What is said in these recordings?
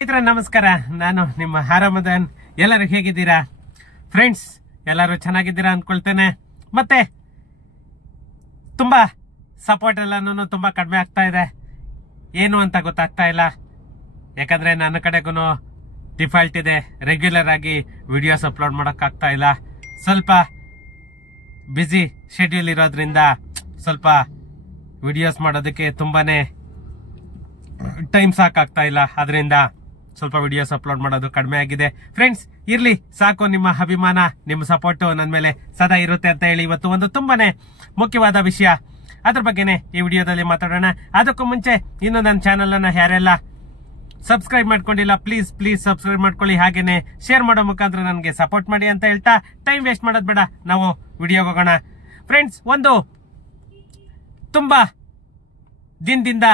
ಸ್ನೇಹಿತರೆ ನಮಸ್ಕಾರ. ನಾನು ನಿಮ್ಮ ಹಾರಮದನ್. ಎಲ್ಲರೂ ಹೇಗಿದ್ದೀರಾ ಫ್ರೆಂಡ್ಸ್? ಎಲ್ಲರೂ ಚೆನ್ನಾಗಿದ್ದೀರಾ ಅನ್ಕೊಳ್ತೇನೆ. ಮತ್ತೆ ತುಂಬಾ ಸಪೋರ್ಟ್ ಎಲ್ಲಾನು ತುಂಬಾ ಕಡಿಮೆ ಆಗ್ತಾ ಇದೆ. ಏನು ಅಂತ ಗೊತ್ತಾಗ್ತಾ ಇಲ್ಲ. ಯಾಕಂದ್ರೆ ನನ್ನ ಕಡೆಗೂ ಡಿಫಾಲ್ಟ್ ಇದೆ, ರೆಗ್ಯುಲರ್ ಆಗಿ ವಿಡಿಯೋಸ್ ಅಪ್ಲೋಡ್ ಮಾಡೋಕ್ಕಾಗ್ತಾ ಇಲ್ಲ. ಸ್ವಲ್ಪ ಬ್ಯುಸಿ ಶೆಡ್ಯೂಲ್ ಇರೋದ್ರಿಂದ ಸ್ವಲ್ಪ ವಿಡಿಯೋಸ್ ಮಾಡೋದಕ್ಕೆ ತುಂಬಾನೇ ಟೈಮ್ ಸಾಕಾಗ್ತಾ ಇಲ್ಲ. ಅದರಿಂದ ಸ್ವಲ್ಪ ವಿಡಿಯೋಸ್ ಅಪ್ಲೋಡ್ ಮಾಡೋದು ಕಡಿಮೆ ಆಗಿದೆ. ಫ್ರೆಂಡ್ಸ್ ಇರ್ಲಿ ಸಾಕು, ನಿಮ್ಮ ಅಭಿಮಾನ ನಿಮ್ಮ ಸಪೋರ್ಟ್ ನನ್ನ ಮೇಲೆ ಸದಾ ಇರುತ್ತೆ ಅಂತ ಹೇಳಿ ಇವತ್ತು ಒಂದು ತುಂಬಾನೇ ಮುಖ್ಯವಾದ ವಿಷಯ, ಅದ್ರ ಬಗ್ಗೆನೆ ಈ ವಿಡಿಯೋದಲ್ಲಿ ಮಾತಾಡೋಣ. ಅದಕ್ಕೂ ಮುಂಚೆ ಇನ್ನು ನನ್ನ ಚಾನೆಲ್ ಅನ್ನ ಯಾರೆಲ್ಲ ಸಬ್ಸ್ಕ್ರೈಬ್ ಮಾಡ್ಕೊಂಡಿಲ್ಲ ಪ್ಲೀಸ್ ಸಬ್ಸ್ಕ್ರೈಬ್ ಮಾಡ್ಕೊಳ್ಳಿ. ಹಾಗೇನೆ ಶೇರ್ ಮಾಡೋ ಮುಖಾಂತರ ನನಗೆ ಸಪೋರ್ಟ್ ಮಾಡಿ ಅಂತ ಹೇಳ್ತಾ ಟೈಮ್ ವೇಸ್ಟ್ ಮಾಡೋದು ಬೇಡ, ನಾವು ವಿಡಿಯೋಗೆ ಹೋಗೋಣ. ಫ್ರೆಂಡ್ಸ್, ಒಂದು ತುಂಬಾ ದಿನದಿಂದ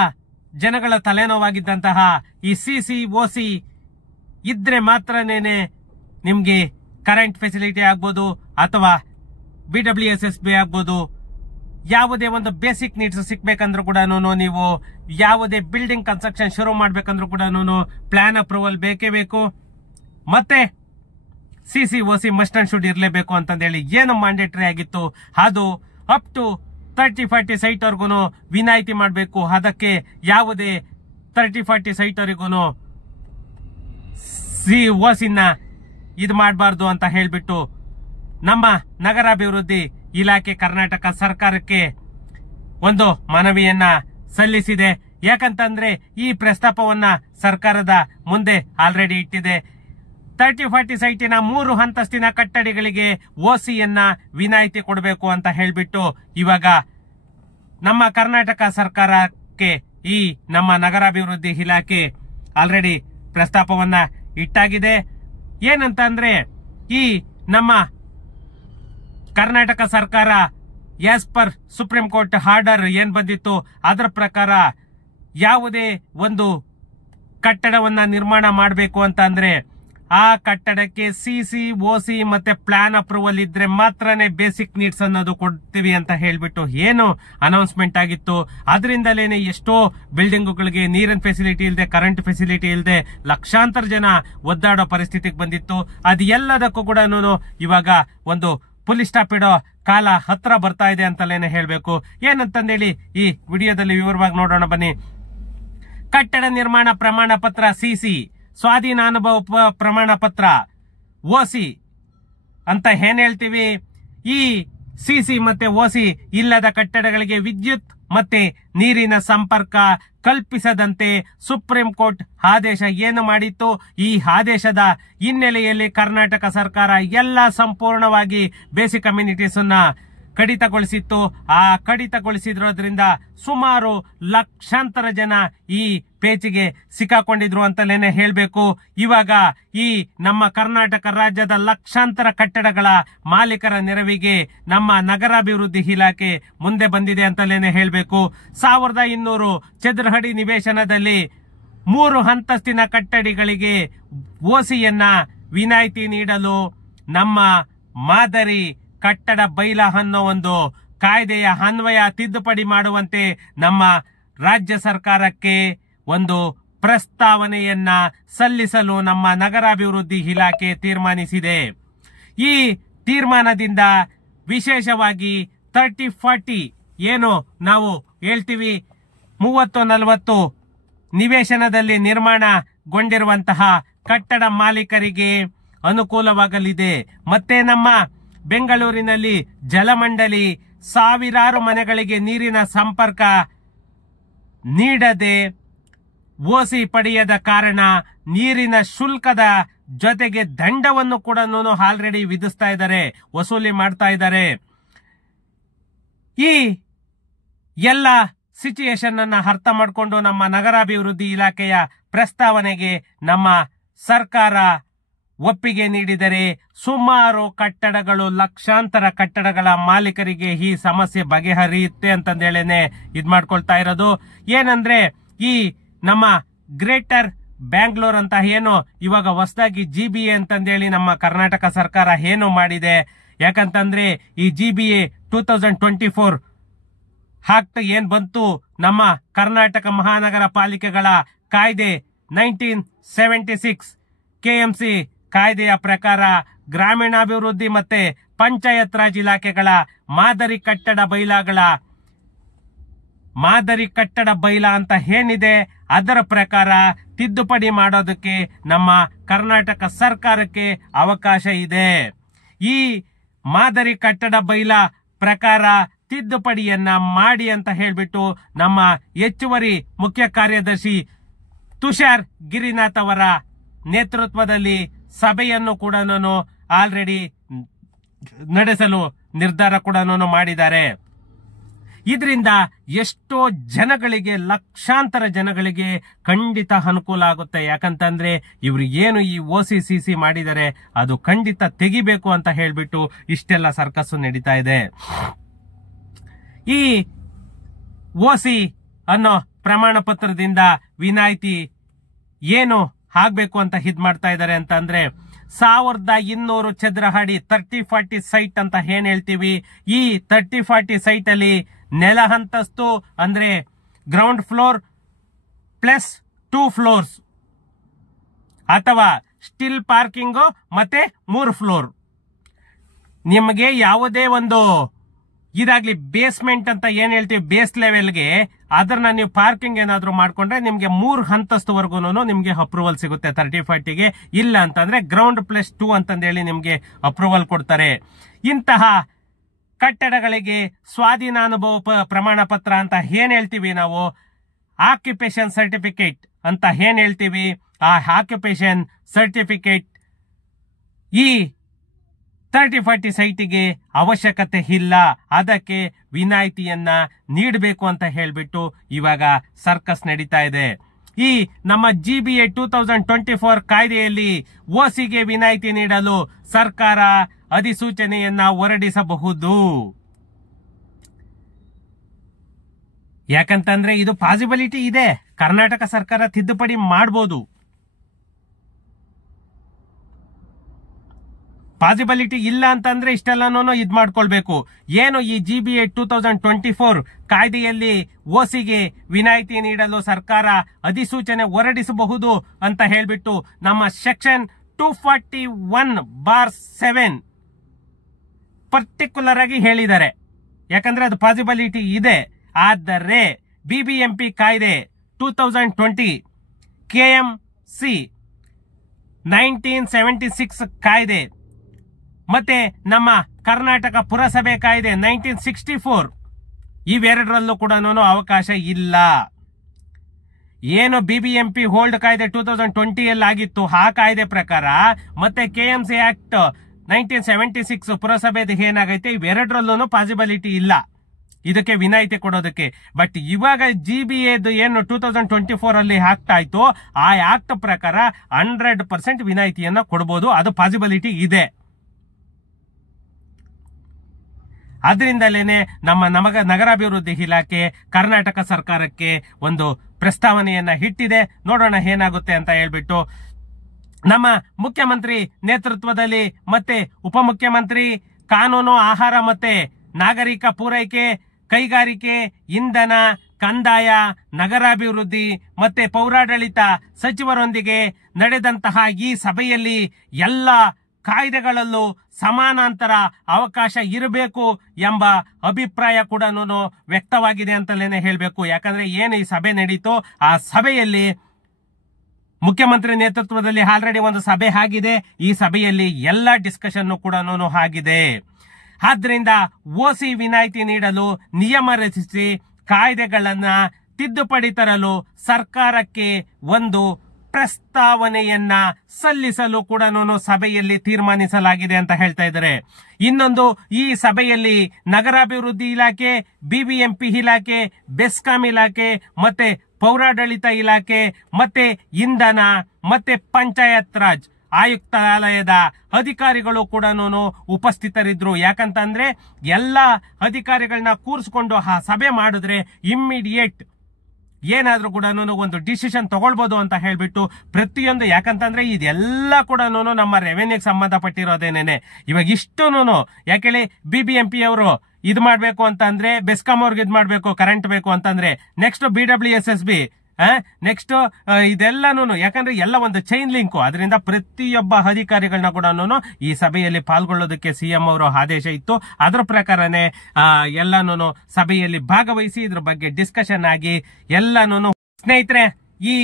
ಜನಗಳ ತಲೆನೋವಾಗಿದ್ದಂತಹ ಈ CCOC ಇದ್ರೆ ಮಾತ್ರನೇನೆ ನಿಮ್ಗೆ ಕರೆಂಟ್ ಫೆಸಿಲಿಟಿ ಆಗ್ಬೋದು ಅಥವಾ BWSSB ಆಗ್ಬೋದು, ಯಾವುದೇ ಒಂದು ಬೇಸಿಕ್ ನೀಡ್ಸ್ ಸಿಕ್ಬೇಕಂದ್ರೂ ಕೂಡ ನೀವು ಯಾವುದೇ ಬಿಲ್ಡಿಂಗ್ ಕನ್ಸ್ಟ್ರಕ್ಷನ್ ಶುರು ಮಾಡ್ಬೇಕಂದ್ರೂ ಕೂಡ ಪ್ಲಾನ್ ಅಪ್ರೂವಲ್ ಬೇಕೇ ಬೇಕು. ಮತ್ತೆ CCOC ಮಸ್ಟ್ ಅಂಡ್ ಶುಡ್ ಇರಲೇಬೇಕು ಅಂತಂದೇಳಿ ಏನು ಮ್ಯಾಂಡೇಟರಿ ಆಗಿತ್ತು, ಅದು ಅಪ್ ಟು 30-40 ಸೈಟ್ ವರ್ಗು ವಿನಾಯಿತಿ ಮಾಡಬೇಕು. ಅದಕ್ಕೆ ಯಾವುದೇ 30-40 ಸೈಟ್ ವರೆಗೂ COCನ ಇದು ಮಾಡಬಾರ್ದು ಅಂತ ಹೇಳ್ಬಿಟ್ಟು ನಮ್ಮ ನಗರಾಭಿವೃದ್ಧಿ ಇಲಾಖೆ ಕರ್ನಾಟಕ ಸರ್ಕಾರಕ್ಕೆ ಒಂದು ಮನವಿಯನ್ನ ಸಲ್ಲಿಸಿದೆ. ಯಾಕಂತಂದ್ರೆ ಈ ಪ್ರಸ್ತಾಪವನ್ನ ಸರ್ಕಾರದ ಮುಂದೆ ಆಲ್ರೆಡಿ ಇಟ್ಟಿದೆ. 30-40 ಸೈಟಿನ 3 ಅಂತಸ್ತಿನ ಕಟ್ಟಡಗಳಿಗೆ OCಯನ್ನ ವಿನಾಯಿತಿ ಕೊಡಬೇಕು ಅಂತ ಹೇಳ್ಬಿಟ್ಟು ಇವಾಗ ನಮ್ಮ ಕರ್ನಾಟಕ ಸರ್ಕಾರಕ್ಕೆ ಈ ನಮ್ಮ ನಗರಾಭಿವೃದ್ಧಿ ಇಲಾಖೆ ಆಲ್ರೆಡಿ ಪ್ರಸ್ತಾಪವನ್ನ ಇಟ್ಟಾಗಿದೆ. ಏನಂತ ಅಂದ್ರೆ ಈ ನಮ್ಮ ಕರ್ನಾಟಕ ಸರ್ಕಾರ as per supreme court order ಏನ್ ಬಂದಿತ್ತು ಅದರ ಪ್ರಕಾರ ಯಾವುದೇ ಒಂದು ಕಟ್ಟಡವನ್ನ ನಿರ್ಮಾಣ ಮಾಡಬೇಕು ಅಂತ ಅಂದ್ರೆ ಆ ಕಟ್ಟಡಕ್ಕೆ CCOC ಮತ್ತೆ ಪ್ಲಾನ್ ಅಪ್ರೂವಲ್ ಇದ್ರೆ ಮಾತ್ರನೇ ಬೇಸಿಕ್ ನೀಡ್ಸ್ ಅನ್ನೋದು ಕೊಡ್ತೀವಿ ಅಂತ ಹೇಳ್ಬಿಟ್ಟು ಏನು ಅನೌನ್ಸ್ಮೆಂಟ್ ಆಗಿತ್ತು. ಅದರಿಂದಲೇನೆ ಎಷ್ಟೋ ಬಿಲ್ಡಿಂಗ್ಗಳಿಗೆ ನೀರಿನ ಫೆಸಿಲಿಟಿ ಇಲ್ಲದೆ, ಕರೆಂಟ್ ಫೆಸಿಲಿಟಿ ಇಲ್ಲದೆ ಲಕ್ಷಾಂತರ ಜನ ಒದ್ದಾಡೋ ಪರಿಸ್ಥಿತಿಗೆ ಬಂದಿತ್ತು. ಅದು ಎಲ್ಲದಕ್ಕೂ ಕೂಡ ಇವಾಗ ಒಂದು ಪುಲಿ ಸ್ಟಾಪ್ ಇಡೋ ಕಾಲ ಹತ್ರ ಬರ್ತಾ ಇದೆ ಅಂತಲೇನೆ ಹೇಳ್ಬೇಕು. ಏನಂತಂದೇಳಿ ಈ ವಿಡಿಯೋದಲ್ಲಿ ವಿವರವಾಗಿ ನೋಡೋಣ ಬನ್ನಿ. ಕಟ್ಟಡ ನಿರ್ಮಾಣ ಪ್ರಮಾಣ ಪತ್ರ CC, ಸ್ವಾಧೀನ ಅನುಭವ ಪ್ರಮಾಣ ಪತ್ರ OC ಅಂತ ಏನ್ ಹೇಳ್ತೀವಿ. ಈ CC ಮತ್ತೆ OC ಇಲ್ಲದ ಕಟ್ಟಡಗಳಿಗೆ ವಿದ್ಯುತ್ ಮತ್ತೆ ನೀರಿನ ಸಂಪರ್ಕ ಕಲ್ಪಿಸದಂತೆ ಸುಪ್ರೀಂ ಕೋರ್ಟ್ ಆದೇಶ ಏನು ಮಾಡಿತ್ತು. ಈ ಆದೇಶದ ಹಿನ್ನೆಲೆಯಲ್ಲಿ ಕರ್ನಾಟಕ ಸರ್ಕಾರ ಎಲ್ಲ ಸಂಪೂರ್ಣವಾಗಿ ಬೇಸಿಕ್ ಕಮ್ಯುನಿಟೀಸ್ ಅನ್ನ ಕಡಿತಗೊಳಿಸಿತ್ತು. ಆ ಕಡಿತಗೊಳಿಸಿದ್ರೋದ್ರಿಂದ ಸುಮಾರು ಲಕ್ಷಾಂತರ ಜನ ಈ ಪೇಚಿಗೆ ಸಿಕ್ಕಾಕೊಂಡಿದ್ರು ಅಂತಲೇನೆ ಹೇಳ್ಬೇಕು. ಇವಾಗ ಈ ನಮ್ಮ ಕರ್ನಾಟಕ ರಾಜ್ಯದ ಲಕ್ಷಾಂತರ ಕಟ್ಟಡಗಳ ಮಾಲೀಕರ ನೆರವಿಗೆ ನಮ್ಮ ನಗರಾಭಿವೃದ್ಧಿ ಇಲಾಖೆ ಮುಂದೆ ಬಂದಿದೆ ಅಂತಲೇನೆ ಹೇಳ್ಬೇಕು. 1200 ಚದರ ಅಡಿ ನಿವೇಶನದಲ್ಲಿ 3 ಅಂತಸ್ತಿನ ಕಟ್ಟಡಗಳಿಗೆ OCಯನ್ನ ವಿನಾಯಿತಿ ನೀಡಲು ನಮ್ಮ ಮಾದರಿ ಕಟ್ಟಡ ಬೈಲ ಅನ್ನೋ ಒಂದು ಕಾಯ್ದೆಯ ಅನ್ವಯ ತಿದ್ದುಪಡಿ ಮಾಡುವಂತೆ ನಮ್ಮ ರಾಜ್ಯ ಸರ್ಕಾರಕ್ಕೆ ಒಂದು ಪ್ರಸ್ತಾವನೆಯನ್ನ ಸಲ್ಲಿಸಲು ನಮ್ಮ ನಗರಾಭಿವೃದ್ಧಿ ಇಲಾಖೆ ತೀರ್ಮಾನಿಸಿದೆ. ಈ ತೀರ್ಮಾನದಿಂದ ವಿಶೇಷವಾಗಿ 30-40 ಏನು ನಾವು ಹೇಳ್ತೀವಿ 30-40 ನಿವೇಶನದಲ್ಲಿ ನಿರ್ಮಾಣಗೊಂಡಿರುವಂತಹ ಕಟ್ಟಡ ಮಾಲೀಕರಿಗೆ ಅನುಕೂಲವಾಗಲಿದೆ. ಮತ್ತೆ ನಮ್ಮ ಬೆಂಗಳೂರಿನಲ್ಲಿ ಜಲಮಂಡಳಿ ಸಾವಿರಾರು ಮನೆಗಳಿಗೆ ನೀರಿನ ಸಂಪರ್ಕ ನೀಡದೆ OC ಪಡೆಯದ ಕಾರಣ ನೀರಿನ ಶುಲ್ಕದ ಜೊತೆಗೆ ದಂಡವನ್ನು ಕೂಡ ಆಲ್ರೆಡಿ ವಿಧಿಸ್ತಾ ಇದ್ದಾರೆ, ವಸೂಲಿ ಮಾಡ್ತಾ ಇದ್ದಾರೆ. ಈ ಎಲ್ಲ ಸಿಚುಯೇಷನ್ ಅನ್ನ ಅರ್ಥ ಮಾಡಿಕೊಂಡು ನಮ್ಮ ನಗರಾಭಿವೃದ್ಧಿ ಇಲಾಖೆಯ ಪ್ರಸ್ತಾವನೆಗೆ ನಮ್ಮ ಸರ್ಕಾರ ಒಪ್ಪಿಗೆ ನೀಡಿದರೆ ಸುಮಾರು ಕಟ್ಟಡಗಳು, ಲಕ್ಷಾಂತರ ಕಟ್ಟಡಗಳ ಮಾಲೀಕರಿಗೆ ಈ ಸಮಸ್ಯೆ ಬಗೆಹರಿಯುತ್ತೆ ಅಂತಂದೇಳೇನೆ ಇದ್ ಮಾಡ್ಕೊಳ್ತಾ ಇರೋದು. ಏನಂದ್ರೆ ಈ ನಮ್ಮ ಗ್ರೇಟರ್ ಬ್ಯಾಂಗ್ಳೂರ್ ಅಂತ ಏನು ಇವಾಗ ಹೊಸದಾಗಿ GBA ಅಂತಂದೇಳಿ ನಮ್ಮ ಕರ್ನಾಟಕ ಸರ್ಕಾರ ಏನು ಮಾಡಿದೆ. ಯಾಕಂತಂದ್ರೆ ಈ GBA 2024 ಆಕ್ಟ್ ಏನ್ ಬಂತು, ನಮ್ಮ ಕರ್ನಾಟಕ ಮಹಾನಗರ ಪಾಲಿಕೆಗಳ ಕಾಯ್ದೆ 1976 ಕೆಎಂಸಿ ಕಾಯ್ದೆಯ ಪ್ರಕಾರ ಗ್ರಾಮೀಣಾಭಿವೃದ್ಧಿ ಮತ್ತೆ ಪಂಚಾಯತ್ ರಾಜ್ ಇಲಾಖೆಗಳ ಮಾದರಿ ಕಟ್ಟಡ ಬೈಲಾ ಅಂತ ಏನಿದೆ ಅದರ ಪ್ರಕಾರ ತಿದ್ದುಪಡಿ ಮಾಡೋದಕ್ಕೆ ನಮ್ಮ ಕರ್ನಾಟಕ ಸರ್ಕಾರಕ್ಕೆ ಅವಕಾಶ ಇದೆ. ಈ ಮಾದರಿ ಕಟ್ಟಡ ಬೈಲಾ ಪ್ರಕಾರ ತಿದ್ದುಪಡಿಯನ್ನ ಮಾಡಿ ಅಂತ ಹೇಳ್ಬಿಟ್ಟು ನಮ್ಮ ಹೆಚ್ಚುವರಿ ಮುಖ್ಯ ಕಾರ್ಯದರ್ಶಿ ತುಷಾರ್ ಗಿರಿನಾಥ್ ಅವರ ನೇತೃತ್ವದಲ್ಲಿ ಸಭೆಯನ್ನು ಕೂಡ ಆಲ್ರೆಡಿ ನಡೆಸಲು ನಿರ್ಧಾರ ಕೂಡ ಮಾಡಿದ್ದಾರೆ. ಇದರಿಂದ ಎಷ್ಟೋ ಜನಗಳಿಗೆ, ಲಕ್ಷಾಂತರ ಜನಗಳಿಗೆ ಖಂಡಿತ ಅನುಕೂಲ ಆಗುತ್ತೆ. ಯಾಕಂತಂದ್ರೆ ಇವ್ರು ಏನು ಈ OCCC ಮಾಡಿದ್ದಾರೆ ಅದು ಖಂಡಿತ ತೆಗಿಬೇಕು ಅಂತ ಹೇಳ್ಬಿಟ್ಟು ಇಷ್ಟೆಲ್ಲ ಸರ್ಕಸ್ಸು ನಡೀತಾ ಇದೆ. ಈ OC ಅನ್ನೋ ಪ್ರಮಾಣ ಪತ್ರದಿಂದ ವಿನಾಯಿತಿ ಏನು ಆಗ್ಬೇಕು ಅಂತ ಇದ್ ಮಾಡ್ತಾ ಇದ್ದಾರೆ ಅಂತ ಅಂದ್ರೆ 1200 ಚದರ ಅಡಿ 30-40 ಸೈಟ್ ಅಂತ ಏನ್ ಹೇಳ್ತೀವಿ. ಈ 30-40 ಸೈಟ್ ಅಲ್ಲಿ ನೆಲ ಹಂತಸ್ತು ಅಂದ್ರೆ ಗ್ರೌಂಡ್ ಫ್ಲೋರ್ ಪ್ಲಸ್ 2 ಫ್ಲೋರ್ಸ್ ಅಥವಾ ಸ್ಟಿಲ್ ಪಾರ್ಕಿಂಗ್ ಮತ್ತೆ 3 ಫ್ಲೋರ್. ನಿಮಗೆ ಯಾವುದೇ ಒಂದು ಇದಾಗ್ಲಿ ಬೇಸ್ಮೆಂಟ್ ಅಂತ ಏನ್ ಹೇಳ್ತೀವಿ ಬೇಸ್ ಲೆವೆಲ್ಗೆ ಅದನ್ನ ನೀವು ಪಾರ್ಕಿಂಗ್ ಏನಾದ್ರು ಮಾಡ್ಕೊಂಡ್ರೆ ನಿಮ್ಗೆ 3 ಹಂತಸ್ತುವರೆಗೂ ನಿಮ್ಗೆ ಅಪ್ರೂವಲ್ ಸಿಗುತ್ತೆ 30-40ಗೆ. ಇಲ್ಲ ಅಂತಂದ್ರೆ ಗ್ರೌಂಡ್ ಪ್ಲಸ್ 2 ಅಂತಂದೇಳಿ ನಿಮ್ಗೆ ಅಪ್ರೂವಲ್ ಕೊಡ್ತಾರೆ. ಇಂತಹ ಕಟ್ಟಡಗಳಿಗೆ ಸ್ವಾಧೀನಾನುಭವ ಪ್ರಮಾಣ ಪತ್ರ ಅಂತ ಏನ್ ಹೇಳ್ತೀವಿ ನಾವು, ಆಕ್ಯುಪೇಷನ್ ಸರ್ಟಿಫಿಕೇಟ್ ಅಂತ ಏನ್ ಹೇಳ್ತೀವಿ, ಆ ಆಕ್ಯುಪೇಷನ್ ಸರ್ಟಿಫಿಕೇಟ್ ಈ 30-40 ಸೈಟಿಗೆ ಅವಶ್ಯಕತೆ ಇಲ್ಲ. ಅದಕ್ಕೆ ವಿನಾಯಿತಿಯನ್ನ ನೀಡಬೇಕು ಅಂತ ಹೇಳ್ಬಿಟ್ಟು ಇವಾಗ ಸರ್ಕಸ್ ನಡೀತಾ ಇದೆ. ಈ ನಮ್ಮ GBA 2024 ಕಾಯ್ದೆಯಲ್ಲಿ OCಗೆ ವಿನಾಯಿತಿ ನೀಡಲು ಸರ್ಕಾರ ಅಧಿಸೂಚನೆಯನ್ನ ಹೊರಡಿಸಬಹುದು. ಯಾಕಂತಂದ್ರೆ ಇದು ಪಾಸಿಬಿಲಿಟಿ ಇದೆ, ಕರ್ನಾಟಕ ಸರ್ಕಾರ ತಿದ್ದುಪಡಿ ಮಾಡಬಹುದು. ಪಾಸಿಬಿಲಿಟಿ ಇಲ್ಲ ಅಂತಂದ್ರೆ ಇಷ್ಟೆಲ್ಲನೂ ಇದ್ ಮಾಡ್ಕೊಳ್ಬೇಕು. ಏನು ಈ GBA 2024 ಕಾಯ್ದೆಯಲ್ಲಿ OCಗೆ ವಿನಾಯಿತಿ ನೀಡಲು ಸರ್ಕಾರ ಅಧಿಸೂಚನೆ ಹೊರಡಿಸಬಹುದು ಅಂತ ಹೇಳ್ಬಿಟ್ಟು ನಮ್ಮ ಸೆಕ್ಷನ್ 241/7 ಪರ್ಟಿಕ್ಯುಲರ್ ಆಗಿ ಹೇಳಿದ್ದಾರೆ. ಯಾಕಂದ್ರೆ ಅದು ಪಾಸಿಬಿಲಿಟಿ ಇದೆ. ಆದರೆ BBMP ಕಾಯ್ದೆ 2020 KMC 1976 ಕಾಯ್ದೆ ಮತ್ತೆ ನಮ್ಮ ಕರ್ನಾಟಕ ಪುರಸಭೆ ಕಾಯ್ದೆ 1964 ಇವೆರಡರಲ್ಲೂ ಕೂಡ ಅವಕಾಶ ಇಲ್ಲ. ಏನು BBMP ಓಲ್ಡ್ ಕಾಯ್ದೆ 2020 ಅಲ್ಲಿ ಆಗಿತ್ತು ಆ ಕಾಯ್ದೆ ಪ್ರಕಾರ ಮತ್ತೆ KMC ಆಕ್ಟ್ 1976 ಪುರಸಭೆದು ಏನಾಗೈತೆ ಇವೆರಡರಲ್ಲೂ ಪಾಸಿಬಿಲಿಟಿ ಇಲ್ಲ ಇದಕ್ಕೆ ವಿನಾಯಿತಿ ಕೊಡೋದಕ್ಕೆ. ಬಟ್ ಇವಾಗ GBAದು ಏನು 2024 ಅಲ್ಲಿ ಆಕ್ಟ್ ಆಯ್ತು ಆ ಆಕ್ಟ್ ಪ್ರಕಾರ 100% ವಿನಾಯಿತಿಯನ್ನ ಕೊಡಬಹುದು. ಅದು ಪಾಸಿಬಿಲಿಟಿ ಇದೆ. ಅದರಿಂದಲೇನೆ ನಮ್ಮ ನಗರಾಭಿವೃದ್ಧಿ ಇಲಾಖೆ ಕರ್ನಾಟಕ ಸರ್ಕಾರಕ್ಕೆ ಒಂದು ಪ್ರಸ್ತಾವನೆಯನ್ನ ಇಟ್ಟಿದೆ. ನೋಡೋಣ ಏನಾಗುತ್ತೆ ಅಂತ ಹೇಳ್ಬಿಟ್ಟು ನಮ್ಮ ಮುಖ್ಯಮಂತ್ರಿ ನೇತೃತ್ವದಲ್ಲಿ ಮತ್ತೆ ಉಪಮುಖ್ಯಮಂತ್ರಿ ಕಾನೂನು, ಆಹಾರ ಮತ್ತೆ ನಾಗರಿಕ ಪೂರೈಕೆ, ಕೈಗಾರಿಕೆ, ಇಂಧನ, ಕಂದಾಯ, ನಗರಾಭಿವೃದ್ಧಿ ಮತ್ತೆ ಪೌರಾಡಳಿತ ಸಚಿವರೊಂದಿಗೆ ನಡೆದಂತಹ ಈ ಸಭೆಯಲ್ಲಿ ಎಲ್ಲ ಕಾಯ್ದೆಗಳಲ್ಲೂ ಸಮಾನಾಂತರ ಅವಕಾಶ ಇರಬೇಕು ಎಂಬ ಅಭಿಪ್ರಾಯ ಕೂಡ ವ್ಯಕ್ತವಾಗಿದೆ ಅಂತಲೇ ಹೇಳಬೇಕು. ಯಾಕಂದ್ರೆ ಏನು ಈ ಸಭೆ ನಡೀತು ಆ ಸಭೆಯಲ್ಲಿ ಮುಖ್ಯಮಂತ್ರಿ ನೇತೃತ್ವದಲ್ಲಿ ಆಲ್ರೆಡಿ ಒಂದು ಸಭೆ ಆಗಿದೆ. ಈ ಸಭೆಯಲ್ಲಿ ಎಲ್ಲ ಡಿಸ್ಕಷನ್ ಕೂಡ ಆಗಿದೆ. ಆದ್ರಿಂದ OC ವಿನಾಯಿತಿ ನೀಡಲು ನಿಯಮ ರಚಿಸಿ ಕಾಯ್ದೆಗಳನ್ನ ತಿದ್ದುಪಡಿ ತರಲು ಸರ್ಕಾರಕ್ಕೆ ಒಂದು ಪ್ರಸ್ತಾವನೆಯನ್ನ ಸಲ್ಲಿಸಲು ಕೂಡ ಸಭೆಯಲ್ಲಿ ತೀರ್ಮಾನಿಸಲಾಗಿದೆ ಅಂತ ಹೇಳ್ತಾ ಇದ್ದಾರೆ. ಇನ್ನೊಂದು, ಈ ಸಭೆಯಲ್ಲಿ ನಗರಾಭಿವೃದ್ಧಿ ಇಲಾಖೆ, BBMP ಇಲಾಖೆ, ಬೆಸ್ಕಾಂ ಇಲಾಖೆ ಮತ್ತೆ ಪೌರಾಡಳಿತ ಇಲಾಖೆ ಮತ್ತೆ ಇಂಧನ ಮತ್ತೆ ಪಂಚಾಯತ್ ರಾಜ್ ಆಯುಕ್ತಾಲಯದ ಅಧಿಕಾರಿಗಳು ಕೂಡ ಉಪಸ್ಥಿತರಿದ್ರು. ಯಾಕಂತಂದ್ರೆ ಎಲ್ಲ ಅಧಿಕಾರಿಗಳನ್ನ ಕೂರಿಸಿಕೊಂಡು ಆ ಸಭೆ ಮಾಡಿದ್ರೆ ಇಮ್ಮಿಡಿಯೇಟ್ ಏನಾದ್ರೂ ಕೂಡ ಒಂದು ಡಿಸಿಷನ್ ತಗೊಳ್ಬಹುದು ಅಂತ ಹೇಳ್ಬಿಟ್ಟು ಪ್ರತಿಯೊಂದು, ಯಾಕಂತಂದ್ರೆ ಇದೆಲ್ಲ ಕೂಡ ನಮ್ಮ ರೆವೆನ್ಯೂಗೆ ಸಂಬಂಧಪಟ್ಟಿರೋದೇನೇನೆ. ಇವಾಗ ಇಷ್ಟುನು ಯಾಕೇಳಿ BBMP ಅವರು ಇದ್ ಮಾಡ್ಬೇಕು ಅಂತ ಅಂದ್ರೆ ಬೆಸ್ಕಾಂ ಅವ್ರಿಗೆ ಇದ್ ಮಾಡ್ಬೇಕು, ಕರೆಂಟ್ ಬೇಕು ಅಂತಂದ್ರೆ, ನೆಕ್ಸ್ಟ್ BWSSB ನೆಕ್ಸ್ಟ್ ಇದೆಲ್ಲಾನು ಯಾಕಂದ್ರೆ ಎಲ್ಲ ಒಂದು ಚೈನ್ ಲಿಂಕ್, ಅದರಿಂದ ಪ್ರತಿಯೊಬ್ಬ ಅಧಿಕಾರಿಗಳನ್ನ ಕೂಡ ಈ ಸಭೆಯಲ್ಲಿ ಪಾಲ್ಗೊಳ್ಳೋದಕ್ಕೆ ಸಿಎಂ ಅವರು ಆದೇಶ ಇತ್ತು. ಅದರ ಪ್ರಕಾರನೇ ಎಲ್ಲಾನು ಸಭೆಯಲ್ಲಿ ಭಾಗವಹಿಸಿ ಇದ್ರ ಬಗ್ಗೆ ಡಿಸ್ಕಷನ್ ಆಗಿ ಎಲ್ಲಾನು. ಸ್ನೇಹಿತರೆ, ಈ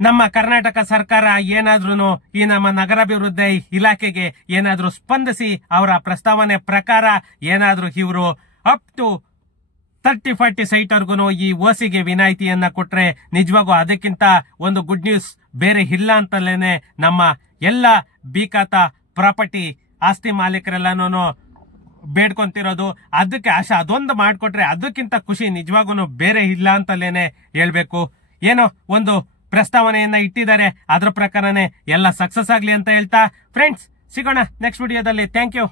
ನಮ್ಮ ಕರ್ನಾಟಕ ಸರ್ಕಾರ ಏನಾದ್ರೂ ಈ ನಮ್ಮ ನಗರಾಭಿವೃದ್ಧಿ ಇಲಾಖೆಗೆ ಏನಾದ್ರೂ ಸ್ಪಂದಿಸಿ ಅವರ ಪ್ರಸ್ತಾವನೆ ಪ್ರಕಾರ ಏನಾದ್ರೂ ಇವರು ಅಪ್ ಟು 30-40 ಸೈಟ್ವರ್ಗು ಈ ಓಸಿಗೆ ವಿನಾಯಿತಿಯನ್ನ ಕೊಟ್ರೆ ನಿಜವಾಗೂ ಅದಕ್ಕಿಂತ ಒಂದು ಗುಡ್ ನ್ಯೂಸ್ ಬೇರೆ ಇಲ್ಲ ಅಂತಲೇನೆ ನಮ್ಮ ಎಲ್ಲ ಬೀಕಾತ ಪ್ರಾಪರ್ಟಿ ಆಸ್ತಿ ಮಾಲೀಕರೆಲ್ಲಾನು ಬೇಡ್ಕೊಂತಿರೋದು. ಅದಕ್ಕೆ ಅದೊಂದು ಮಾಡ್ಕೊಟ್ರೆ ಅದಕ್ಕಿಂತ ಖುಷಿ ನಿಜವಾಗೂ ಬೇರೆ ಇಲ್ಲ ಅಂತಲೇನೆ ಹೇಳ್ಬೇಕು. ಏನೋ ಒಂದು ಪ್ರಸ್ತಾವನೆಯನ್ನ ಇಟ್ಟಿದ್ದಾರೆ, ಅದರ ಪ್ರಕಾರನೇ ಎಲ್ಲ ಸಕ್ಸಸ್ ಆಗ್ಲಿ ಅಂತ ಹೇಳ್ತಾ ಫ್ರೆಂಡ್ಸ್ ಸಿಗೋಣ ನೆಕ್ಸ್ಟ್ ವಿಡಿಯೋದಲ್ಲಿ. Thank you.